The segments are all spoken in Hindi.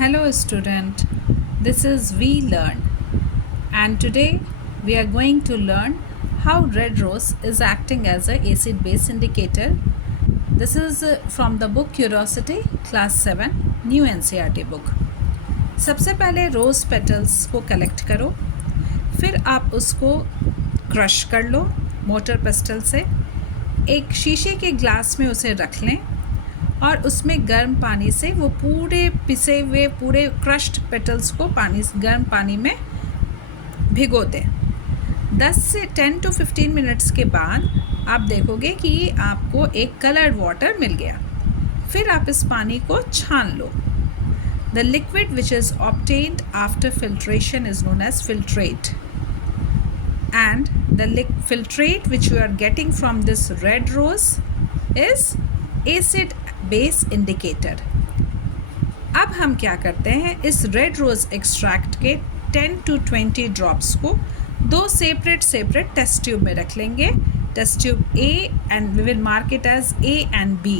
Hello student, this is We Learn and today we are going to learn how red rose is acting as a acid base indicator. This is from the book Curiosity class 7 New NCERT book. सबसे पहले रोज़ पेटल्स को कलेक्ट करो, फिर आप उसको क्रश कर लो मोटर पेस्टल से। एक शीशे के ग्लास में उसे रख लें और उसमें गर्म पानी से वो पूरे पिसे हुए पूरे क्रश्ड पेटल्स को गर्म पानी में भिगो दें। 10 से 10 to 15 मिनट्स के बाद आप देखोगे कि आपको एक कलर्ड वाटर मिल गया। फिर आप इस पानी को छान लो। The liquid which is obtained after filtration is known as filtrate, and the filtrate which you are getting from this red rose is acid base indicator. अब हम क्या करते हैं, इस रेड रोज एक्सट्रैक्ट के 10 to 20 ड्रॉप्स को दो सेपरेट टेस्ट ट्यूब में रख लेंगे। Test tube A and we will mark it as A and B।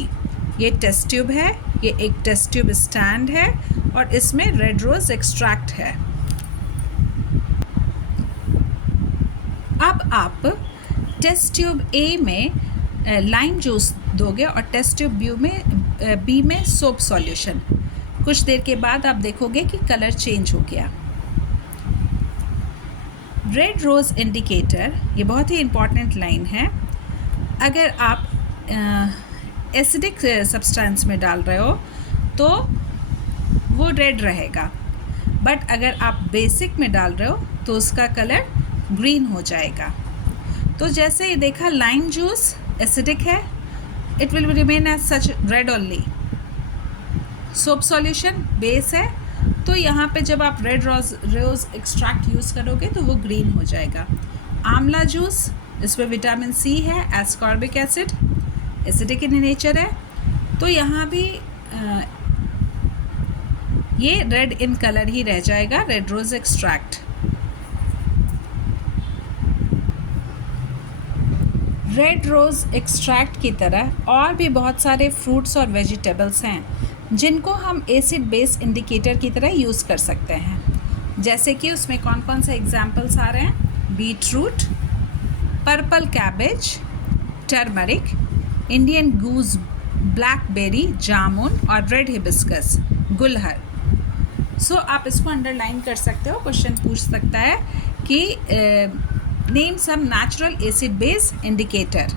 ये टेस्ट ट्यूब है, ये एक टेस्ट ट्यूब स्टैंड है और इसमें रेड रोज एक्सट्रैक्ट है। अब आप टेस्ट ट्यूब A में लाइम जूस दोगे और टेस्ट ट्यूब B में सोप सॉल्यूशन। कुछ देर के बाद आप देखोगे कि कलर चेंज हो गया। रेड रोज इंडिकेटर, ये बहुत ही इम्पॉर्टेंट लाइन है। अगर आप एसिडिक सब्सटेंस में डाल रहे हो तो वो रेड रहेगा, बट अगर आप बेसिक में डाल रहे हो तो उसका कलर ग्रीन हो जाएगा। तो जैसे ये देखा, लाइम जूस एसिडिक है, it will remain as such red only. Soap solution base है, तो यहाँ पे जब आप रेड रोज एक्सट्रैक्ट यूज़ करोगे तो वो ग्रीन हो जाएगा। आंवला जूस, इसमें विटामिन C है, ascorbic acid, acidic in nature है, तो यहाँ भी ये रेड इन कलर ही रह जाएगा, red rose extract. Red rose extract की तरह और भी बहुत सारे फ्रूट्स और वेजिटेबल्स हैं जिनको हम एसिड बेस इंडिकेटर की तरह यूज़ कर सकते हैं। जैसे कि उसमें कौन कौन से एग्जाम्पल्स आ रहे हैं, beetroot, purple cabbage, turmeric, Indian goose, blackberry, jamun और रेड हिबिस्कस, गुलहर। सो आप इसको अंडरलाइन कर सकते हो। क्वेश्चन पूछ सकता है कि name some natural acid base indicator,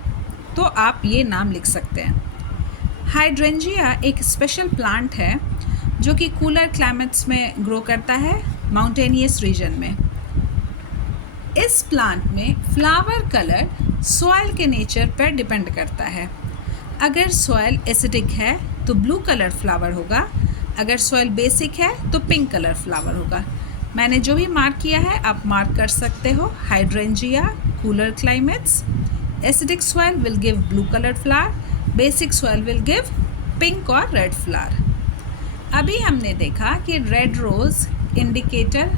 तो आप ये नाम लिख सकते हैं। हाइड्रेंजिया एक स्पेशल प्लांट है जो कि कूलर क्लाइमेट्स में ग्रो करता है, माउंटेनियस रीजन में। इस प्लांट में फ्लावर कलर सॉइल के नेचर पर डिपेंड करता है। अगर सॉइल एसिडिक है तो ब्लू कलर फ्लावर होगा, अगर सॉइल बेसिक है तो पिंक कलर फ्लावर होगा। मैंने जो भी मार्क किया है आप मार्क कर सकते हो। Hydrangea, cooler climates, acidic soil will give blue colour flower, basic soil will give pink और रेड फ्लावर। अभी हमने देखा कि रेड रोज इंडिकेटर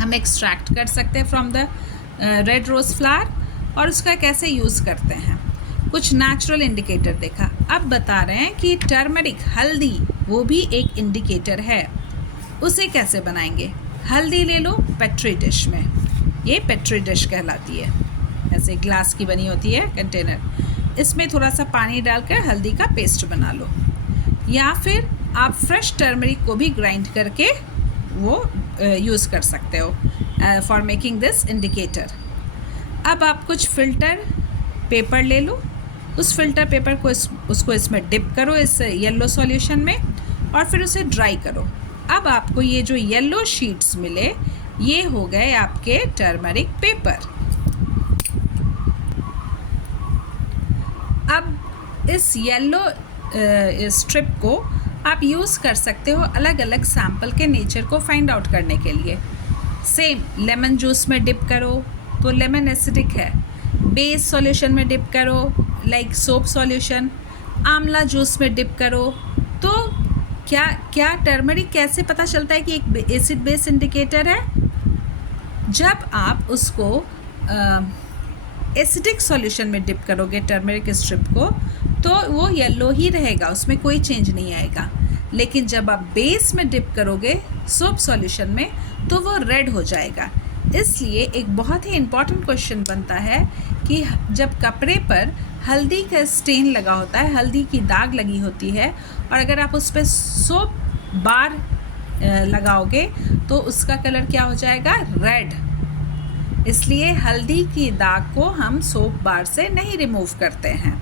हम एक्सट्रैक्ट कर सकते हैं from the red rose flower और उसका कैसे यूज़ करते हैं। कुछ नेचुरल इंडिकेटर देखा। अब बता रहे हैं कि टर्मरिक, हल्दी, वो भी एक इंडिकेटर है। उसे कैसे बनाएंगे, हल्दी ले लो पेट्री डिश में, ये पेट्री डिश कहलाती है, ऐसे ग्लास की बनी होती है कंटेनर, इसमें थोड़ा सा पानी डालकर हल्दी का पेस्ट बना लो। या फिर आप फ्रेश टर्मरिक को भी ग्राइंड करके वो यूज़ कर सकते हो फॉर मेकिंग दिस इंडिकेटर। अब आप कुछ फ़िल्टर पेपर ले लो, उस फिल्टर पेपर को उसको इसमें डिप करो इस येलो सॉल्यूशन में और फिर उसे ड्राई करो। अब आपको ये जो येलो शीट्स मिले, ये हो गए आपके टर्मरिक पेपर। अब इस येलो स्ट्रिप को आप यूज़ कर सकते हो अलग अलग सैम्पल के नेचर को फाइंड आउट करने के लिए। सेम लेमन जूस में डिप करो तो लेमन एसिडिक है, बेस सॉल्यूशन में डिप करो लाइक सोप सॉल्यूशन, आंवला जूस में डिप करो। तो क्या टर्मरिक कैसे पता चलता है कि एक एसिड बेस इंडिकेटर है, जब आप उसको एसिडिक सॉल्यूशन में डिप करोगे टर्मरिक स्ट्रिप को, तो वो येलो ही रहेगा, उसमें कोई चेंज नहीं आएगा। लेकिन जब आप बेस में डिप करोगे सोप सॉल्यूशन में तो वो रेड हो जाएगा। इसलिए एक बहुत ही इम्पॉर्टेंट क्वेश्चन बनता है कि जब कपड़े पर हल्दी का स्टेन लगा होता है, हल्दी की दाग लगी होती है, और अगर आप उस पर सोप बार लगाओगे तो उसका कलर क्या हो जाएगा? रेड। इसलिए हल्दी की दाग को हम सोप बार से नहीं रिमूव करते हैं।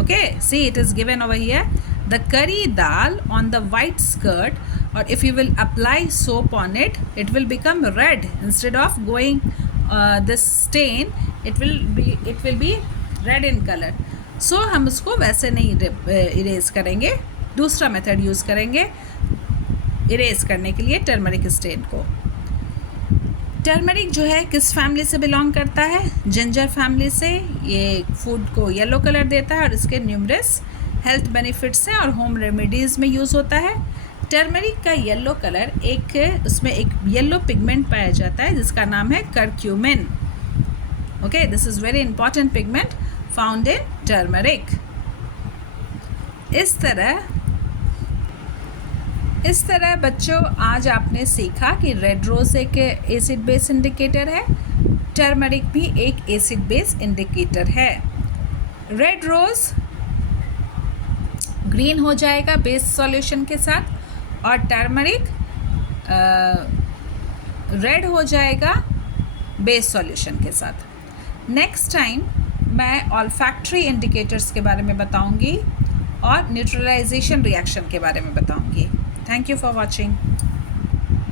Okay, see it is given over here, the करी दाल ऑन द वाइट स्कर्ट, और if you will apply soap on it, it will become red instead of going this stain, it will be red in color. So हम उसको वैसे नहीं इरेज करेंगे, दूसरा मेथड यूज़ करेंगे इरेज करने के लिए टर्मरिक स्टेन को। टर्मरिक जो है किस फैमिली से बिलोंग करता है? जिंजर फैमिली से। ये फूड को येलो कलर देता है और इसके न्यूमरस हेल्थ बेनिफिट्स हैं और होम रेमेडीज़ में यूज़ होता है। टर्मरिक का येलो कलर उसमें एक येलो पिगमेंट पाया जाता है जिसका नाम है curcumin. Okay, this is very important pigment found in turmeric. इस तरह बच्चों आज आपने सीखा कि रेड रोज़ एक एसिड बेस इंडिकेटर है, टर्मरिक भी एक एसिड बेस इंडिकेटर है। रेड रोज़ ग्रीन हो जाएगा बेस सॉल्यूशन के साथ और टर्मरिक रेड हो जाएगा बेस सॉल्यूशन के साथ। नेक्स्ट टाइम मैं ऑल्फैक्टरी इंडिकेटर्स के बारे में बताऊंगी और न्यूट्रलाइजेशन रिएक्शन के बारे में बताऊंगी। Thank you for watching.